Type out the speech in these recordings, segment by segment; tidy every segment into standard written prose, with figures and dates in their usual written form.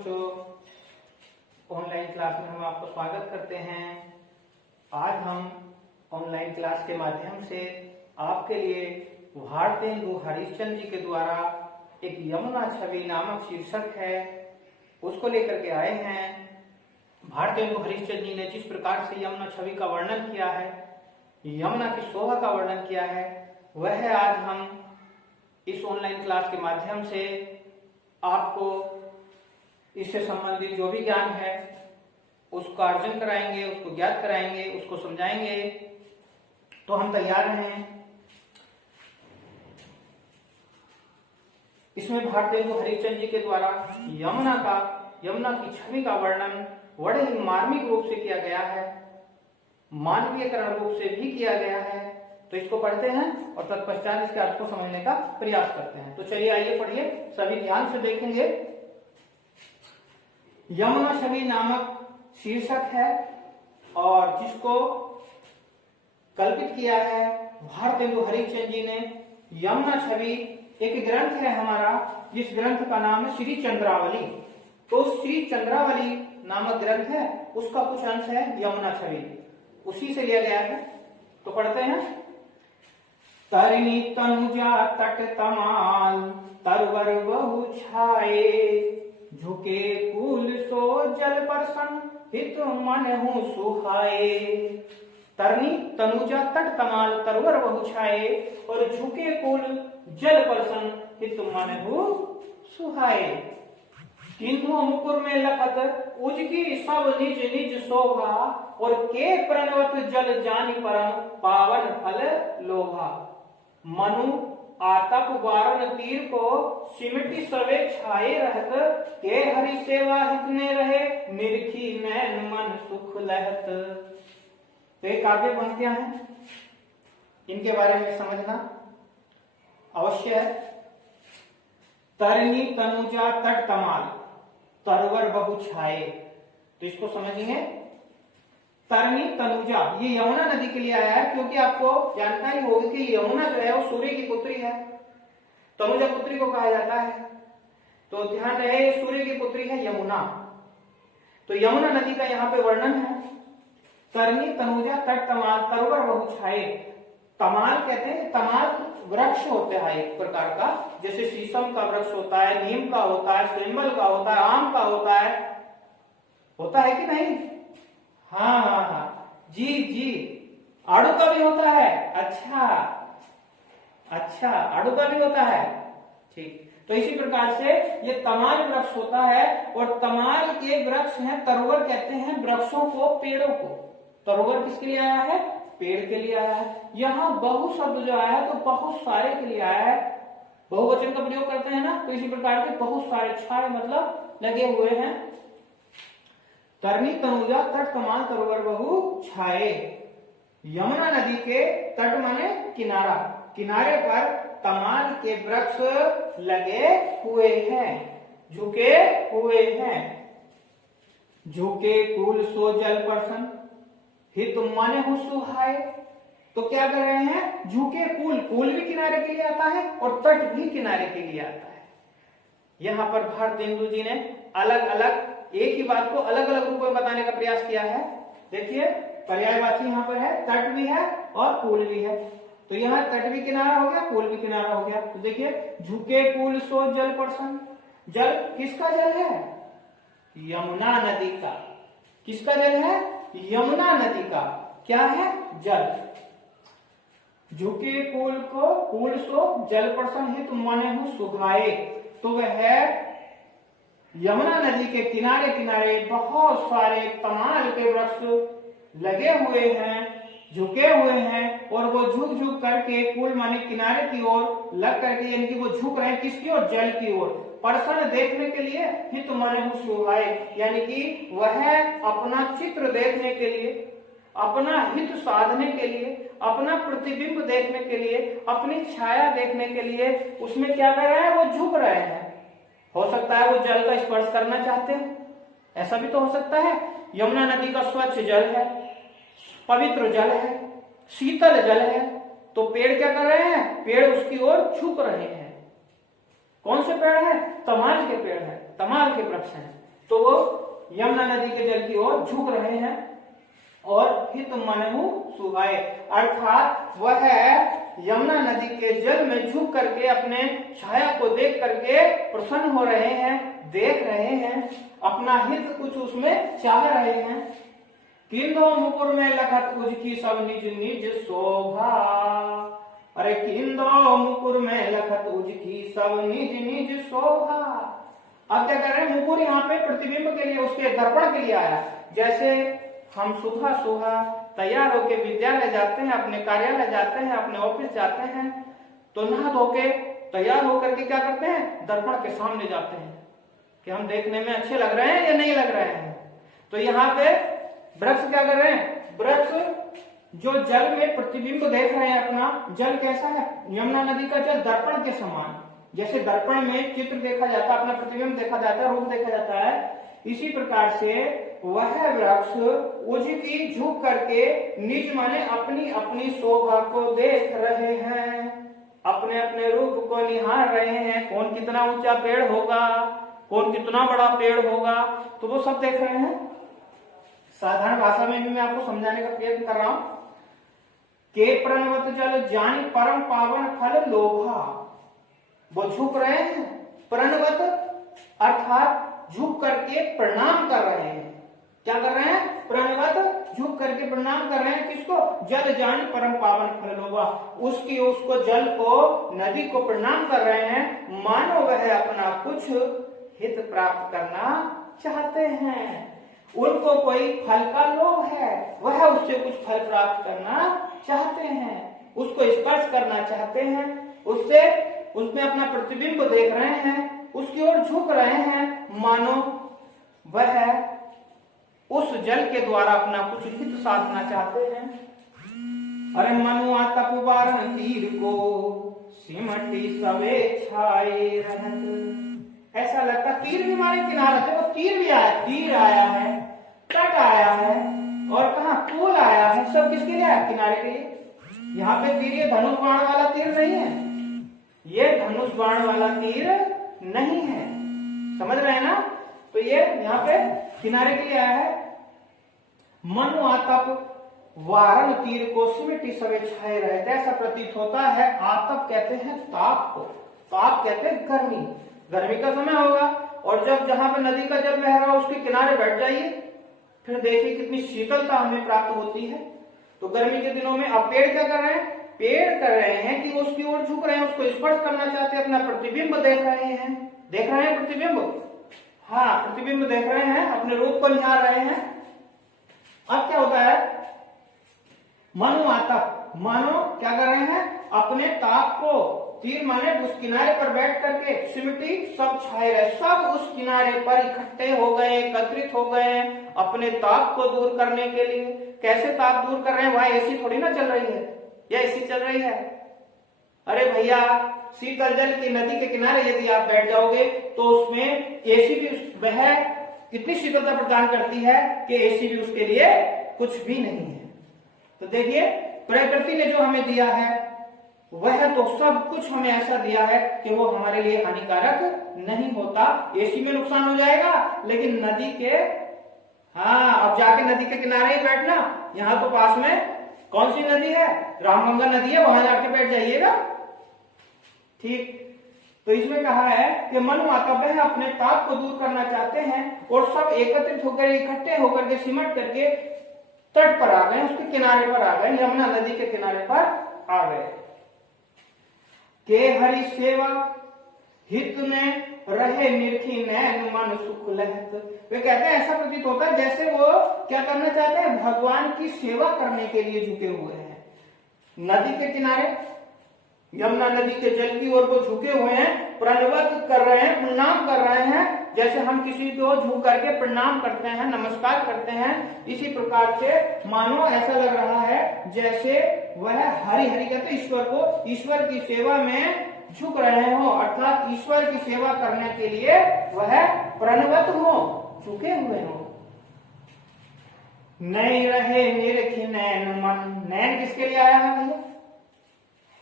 बच्चों, online class में हम आपको स्वागत करते हैं। आज हम ऑनलाइन क्लास के माध्यम से आपके लिए भारतेंदु हरिश्चंद्र जी के द्वारा एक यमुना छवि नामक शीर्षक है, उसको लेकर के आए हैं। भारतेंदु हरिश्चंद्र जी ने जिस प्रकार से यमुना छवि का वर्णन किया है, यमुना की शोभा का वर्णन किया है, वह आज हम इस ऑनलाइन क्लास के माध्यम से आपको इससे संबंधित जो भी ज्ञान है उसका अर्जन कराएंगे, उसको ज्ञात कराएंगे, उसको समझाएंगे। तो हम तैयार हैं। इसमें भारतेंदु हरिश्चंद्र जी के द्वारा यमुना की छवि का वर्णन बड़े ही मार्मिक रूप से किया गया है, मानवीयकरण रूप से भी किया गया है। तो इसको पढ़ते हैं और तत्पश्चात इसके अर्थ को समझने का प्रयास करते हैं। तो चलिए आइए पढ़िए, सभी ध्यान से देखेंगे। यमुना छवि नामक शीर्षक है और जिसको कल्पित किया है भारतेंदु हरिश्चंद्र जी ने। यमुना छवि एक ग्रंथ है हमारा, जिस ग्रंथ का नाम है श्री चंद्रावली। तो श्री चंद्रावली नामक ग्रंथ है, उसका कुछ अंश है यमुना छवि, उसी से लिया गया है। तो पढ़ते हैं। तरिणी तनुजा तट तमाल तरवर बहु छाए, झुके कूल सो जल परसन हित मन हूँ सुहाए। तरनी तनुजा तट तमाल तरवर बहु छाए, और झुके कूल जल परसन हित मन हूँ सुहाए। किन्हु मुकुर में लखत उजकी सब निज निज शोभा, और के प्रणवत जल जानि परम पावन फल लोभा। मनु आतप वारण तीर को सिमटी सवे छाए रहत, के हरि सेवा हित ने रहे निरखी नैन मन सुख लहत। तो ये काव्य पंक्तियां हैं, इनके बारे में समझना अवश्य है। तरनी तनुजा तट तमाल तरवर बहु छाए, तो इसको समझिए। तरनी तनुजा ये यमुना नदी के लिए आया है, क्योंकि आपको जानकारी होगी कि यमुना जो है वो सूर्य की पुत्री है, तनुजा पुत्री को कहा जाता है। तो ध्यान रहे, सूर्य की पुत्री है यमुना। तो यमुना नदी का यहाँ पे वर्णन है। तरनी तनुजा तट तमाल तरवर बहु छाए। तमाल कहते हैं, तमाल वृक्ष होता है एक प्रकार का, जैसे शीशम का वृक्ष होता है, नीम का होता है, सेम्बल का होता है, आम का होता है कि नहीं? हाँ, जी, आड़ू का भी होता है। अच्छा, आड़ू का भी होता है, ठीक। तो इसी प्रकार से ये तमाल वृक्ष होता है, और तमाल के वृक्ष हैं, तरोवर कहते हैं वृक्षों को, पेड़ों को। तरोवर किसके लिए आया है? पेड़ के लिए आया है। यहाँ बहु शब्द जो आया है तो बहुत सारे के लिए आया है, बहुवचन का प्रयोग करते हैं ना, तो इसी प्रकार के बहुत सारे, छाए मतलब लगे हुए हैं। तरनी तनुजा तट तमाल तरवर बहु छाए। यमुना नदी के तट माने किनारा, किनारे पर तमाल के वृक्ष लगे हुए हैं, झुके हुए हैं। झुके कूल सो जल परसन हित मन हूँ सुहाए। तो क्या कर रहे हैं? झुके कूल भी किनारे के लिए आता है और तट भी किनारे के लिए आता है। यहाँ पर भारतेंदु जी ने अलग अलग एक ही बात को अलग अलग रूप में बताने का प्रयास किया है। देखिए, पर्यायवाची यहाँ पर है, तट भी है और कूल भी है। तो यहाँ तट भी किनारा हो गया, कूल भी किनारा हो गया। तो देखिए, झुके कूल सो जल परसन। जल किसका जल है? यमुना नदी का। किसका जल है? यमुना नदी का। क्या है? जल। झुके कूल सो जल परसन हित मन हूँ सुहाए। तो वह यमुना नदी के किनारे किनारे बहुत सारे तमाल के वृक्ष लगे हुए हैं, झुके हुए हैं, और वो झुक झुक करके कूल माने किनारे की ओर लग करके, यानी कि वो झुक रहे हैं किसकी ओर? जल की ओर। परसन देखने के लिए, हित मन हूँ सुहाए, यानी कि वह अपना चित्र देखने के लिए, अपना हित साधने के लिए, अपना प्रतिबिंब देखने के लिए, अपनी छाया देखने के लिए उसमें क्या कर रहे हैं? वो झुक रहे हैं। हो सकता है वो जल का स्पर्श करना चाहते हैं, ऐसा भी तो हो सकता है। यमुना नदी का स्वच्छ जल है, पवित्र जल है, शीतल जल है। तो पेड़ क्या कर रहे हैं? पेड़ उसकी ओर झुक रहे हैं। कौन से पेड़ हैं? तमाल के पेड़ हैं, तमाल के वृक्ष हैं। तो वो यमुना नदी के जल की ओर झुक रहे हैं। और हित मनहु सुहाए, अर्थात वह यमुना नदी के जल में झुक करके अपने छाया को देख करके प्रसन्न हो रहे हैं, देख रहे हैं, अपना हित कुछ उसमें चाह रहे हैं। किंदो मुकुर में लखत उजकी सब निज निज शोभा, अरे किंदो मुकुर में लखत उजकी सब निज निज शोभा। अब क्या कर रहे हैं, मुकुर यहाँ पे प्रतिबिंब के लिए, उसके दर्पण के लिए आया। जैसे हम सुबह सुबह तैयार होके विद्यालय जाते हैं, अपने कार्यालय जाते हैं, अपने ऑफिस जाते हैं, तो नहा धो के तैयार होकर के क्या करते हैं, दर्पण के सामने जाते हैं कि हम देखने में अच्छे लग रहे हैं या नहीं लग रहे हैं। तो यहाँ पे वृक्ष क्या कर रहे हैं, वृक्ष जो जल में प्रतिबिंब देख रहे हैं, अपना जल कैसा है, यमुना नदी का जल दर्पण के समान। जैसे दर्पण में चित्र देखा जाता है, अपना प्रतिबिंब देखा जाता है, रूप देखा जाता है, इसी प्रकार से वह वृक्ष उजकी झुक करके निज माने अपनी अपनी शोभा को देख रहे हैं, अपने अपने रूप को निहार रहे हैं। कौन कितना ऊंचा पेड़ होगा, कौन कितना बड़ा पेड़ होगा, तो वो सब देख रहे हैं। साधारण भाषा में भी मैं आपको समझाने का प्रयत्न कर रहा हूं। के प्रणवत जल जानी परम पावन फल लोभा, वो झुक रहे हैं, प्रणवत अर्थात झुक करके प्रणाम कर रहे हैं। क्या कर रहे हैं, प्रणवत झुक करके प्रणाम कर रहे हैं, किसको, जल जानी परम पावन फल लोभा, उसकी उसको जल को, नदी को प्रणाम कर रहे हैं, मानो वह अपना कुछ हित प्राप्त करना चाहते हैं। उनको कोई फल का लोभ है, वह उससे कुछ फल प्राप्त करना चाहते हैं, उसको स्पर्श करना चाहते हैं, उससे उसमें अपना प्रतिबिंब देख रहे हैं, उसकी ओर झुक रहे हैं, मानो वह उस जल के द्वारा अपना कुछ हित साधना चाहते हैं। अरे मनुआ तपुबार तीर को सिमटी सवे छाए रहत, ऐसा लगता तीर भी हमारे किनारे थे, वो तीर भी आया, तीर आया है, तट आया है, और कहा पुल आया है, सब किसके लिए आया, किनारे के लिए। यहाँ पे तीर ये धनुष बाण वाला तीर नहीं है, ये धनुष बाण वाला तीर नहीं है, समझ रहे हैं ना। तो ये यहाँ पे किनारे के लिए आया है। मनु आतप वारण तीर को सिमटी सवे छाए रहते, ऐसा प्रतीत होता है। आतप कहते हैं ताप को, ताप कहते हैं गर्मी, गर्मी का समय होगा, और जब जहां पे नदी का जल बह रहा है उसके किनारे बैठ जाइए, फिर देखिए कितनी शीतलता हमें प्राप्त होती है। तो गर्मी के दिनों में अब पेड़ क्या कर रहे हैं, पेड़ कर रहे हैं कि वो उसकी ओर झुक रहे हैं, उसको स्पर्श करना चाहते हैं, अपना प्रतिबिंब देख रहे हैं, देख रहे हैं प्रतिबिंब, हाँ प्रतिबिंब देख रहे हैं, अपने रूप को निहार रहे हैं। अब क्या होता है, मनु आतप, मानो क्या कर रहे हैं, अपने ताप को, तीर माने उस किनारे पर बैठ करके सिमटी सब छाए रहे, सब उस किनारे पर इकट्ठे हो गए, एकत्रित हो गए अपने ताप को दूर करने के लिए। कैसे ताप दूर कर रहे हैं, वहां एसी थोड़ी ना चल रही है, या एसी चल रही है। अरे भैया शीतल जल की नदी के किनारे यदि आप बैठ जाओगे तो उसमें एसी भी वह इतनी शीतलता प्रदान करती है कि एसी भी उसके लिए कुछ भी नहीं है। तो देखिए प्रकृति ने जो हमें दिया है वह तो सब कुछ हमें ऐसा दिया है कि वो हमारे लिए हानिकारक नहीं होता। एसी में नुकसान हो जाएगा, लेकिन नदी के, हाँ अब जाके नदी के किनारे ही बैठना, यहाँ तो पास में कौन सी नदी है, रामगंगा नदी है, वहां जाके बैठ जाइएगा, ठीक। तो इसमें कहा है कि मनु आतप है, अपने ताप को दूर करना चाहते हैं, और सब एकत्रित होकर, इकट्ठे होकर के, सिमट करके तट पर आ गए, उसके किनारे पर आ गए, यमुना नदी के किनारे पर आ गए। के हरि सेवा हित में रहे निरखी नैन मन सुख लहत, वे कहते हैं ऐसा प्रतीत होता है जैसे वो क्या करना चाहते हैं, भगवान की सेवा करने के लिए झुके हुए हैं। नदी के किनारे यमुना नदी के जल की ओर वो झुके हुए हैं, प्रणवत कर रहे हैं, प्रणाम कर रहे हैं, जैसे हम किसी को झुक करके प्रणाम करते हैं, नमस्कार करते हैं, इसी प्रकार से मानो ऐसा लग रहा है जैसे वह हरि हरि कहते ईश्वर को, ईश्वर की सेवा में झुक रहे हो, अर्थात ईश्वर की सेवा करने के लिए वह प्रणवत हो, झुके हुए हो। नहीं रहे निरखी नैन मन, नैन किसके लिए आया है भैया,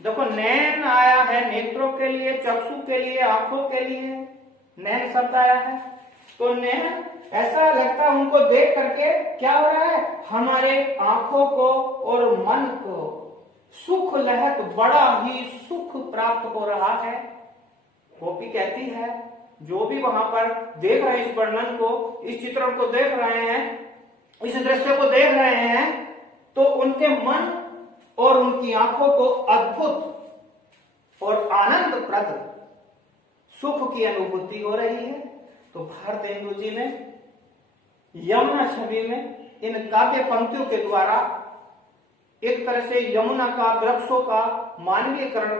देखो नैन आया है नेत्रों के लिए, चक्षु के लिए, आंखों के लिए नैन शब्द आया है। तो नेह ऐसा लगता है उनको देख करके क्या हो रहा है, हमारे आंखों को और मन को सुख लहत बड़ा ही सुख प्राप्त हो रहा है। गोपी कहती है जो भी वहां पर देख रहे हैं इस वर्णन को, इस चित्रण को देख रहे हैं, इस दृश्य को देख रहे हैं, तो उनके मन और उनकी आंखों को अद्भुत और आनंदप्रद सुख की अनुभूति हो रही है। तो भारतेंदु जी ने यमुना छवि में इन काव्य पंक्तियों के द्वारा एक तरह से यमुना का, वृक्षों का मानवीयकरण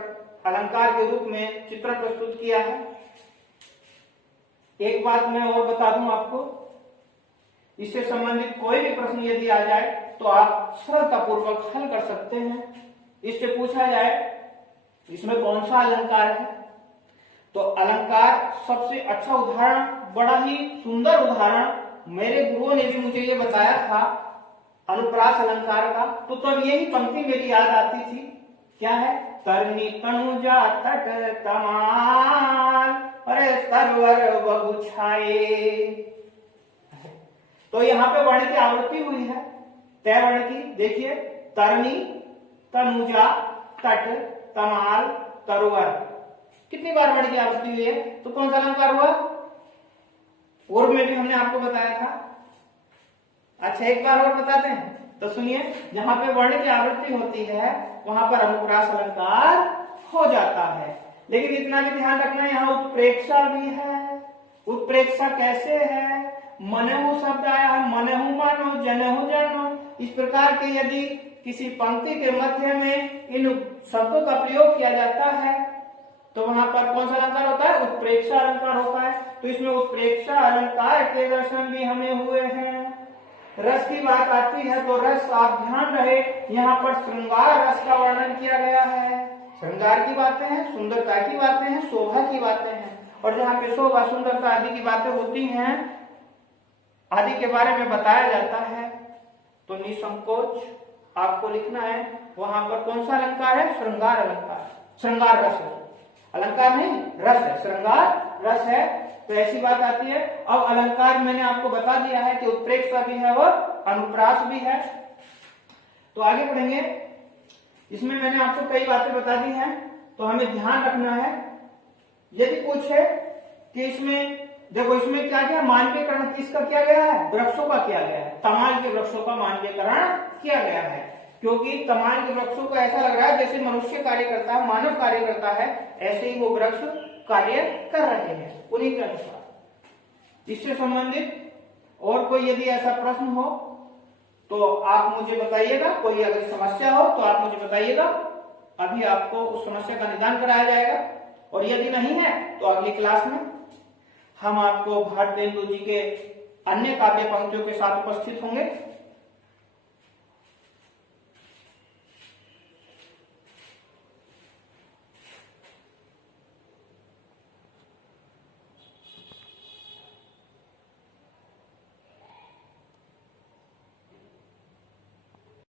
अलंकार के रूप में चित्रण प्रस्तुत किया है। एक बात मैं और बता दूं आपको, इससे संबंधित कोई भी प्रश्न यदि आ जाए तो आप सरलतापूर्वक हल कर सकते हैं। इससे पूछा जाए इसमें कौन सा अलंकार है, तो अलंकार सबसे अच्छा उदाहरण, बड़ा ही सुंदर उदाहरण मेरे गुरुओं ने भी मुझे ये बताया था अनुप्रास अलंकार का। तो तब यही पंक्ति मेरी याद आती थी, क्या है, तरनी तनुजा तट तमाल अरे तरवर बहु छाए। तो यहाँ पे वर्ण की आवृत्ति हुई है, तय वर्ण की। देखिए, तरनी तनुजा तट तमाल तरवर, कितनी बार वर्ण की आवृत्ति हुई है, तो कौन सा अलंकार हुआ? पूर्व में भी हमने आपको बताया था। अच्छा, एक बार और बताते हैं, तो सुनिए, जहां पे वर्ण की आवृत्ति होती है वहां पर अनुप्रास अलंकार हो जाता है। लेकिन इतना भी ध्यान रखना, यहाँ उत्प्रेक्षा भी है। उत्प्रेक्षा कैसे है? मनहु शब्द आया है, मनहु मानो, जनहु जानो। इस प्रकार के यदि किसी पंक्ति के मध्य में इन शब्दों का प्रयोग किया जाता है तो वहां पर कौन सा अलंकार होता है? उत्प्रेक्षा अलंकार होता है। तो इसमें उत्प्रेक्षा अलंकार के दर्शन भी हमें हुए हैं। रस की बात आती है तो रस, आप ध्यान रहे, यहाँ पर श्रृंगार रस का वर्णन किया गया है। श्रृंगार की बातें हैं, सुंदरता की बातें हैं, शोभा की बातें हैं, और जहाँ पे शोभा, सुंदरता आदि की बातें होती हैं, आदि के बारे में बताया जाता है, तो निसंकोच आपको लिखना है वहां पर कौन सा अलंकार है? श्रृंगार अलंकार, श्रृंगार रस है, अलंकार नहीं रस है, श्रृंगार रस है। तो ऐसी बात आती है। अब अलंकार मैंने आपको बता दिया है कि उत्प्रेक्षा भी है और अनुप्रास भी है। तो आगे बढ़ेंगे, इसमें मैंने आपको कई बातें बता दी हैं, तो हमें ध्यान रखना है। यदि पूछे कि इसमें देखो, इसमें क्या किया, मानवीयकरण किसका किया गया है? वृक्षों का किया गया है, तमाल के वृक्षों का मानवीयकरण किया गया है। क्योंकि तमाल के वृक्षों को ऐसा लग रहा है जैसे मनुष्य कार्य करता है, मानव कार्य करता है, ऐसे ही वो वृक्ष कार्य कर रहे हैं उन्हीं के अनुसार। इससे संबंधित और कोई यदि ऐसा प्रश्न हो तो आप मुझे बताइएगा, कोई अगर समस्या हो तो आप मुझे बताइएगा, अभी आपको उस समस्या का निदान कराया जाएगा। और यदि नहीं है तो अगली क्लास में हम आपको भारतेंदु जी के अन्य काव्य पंक्तियों के साथ उपस्थित होंगे।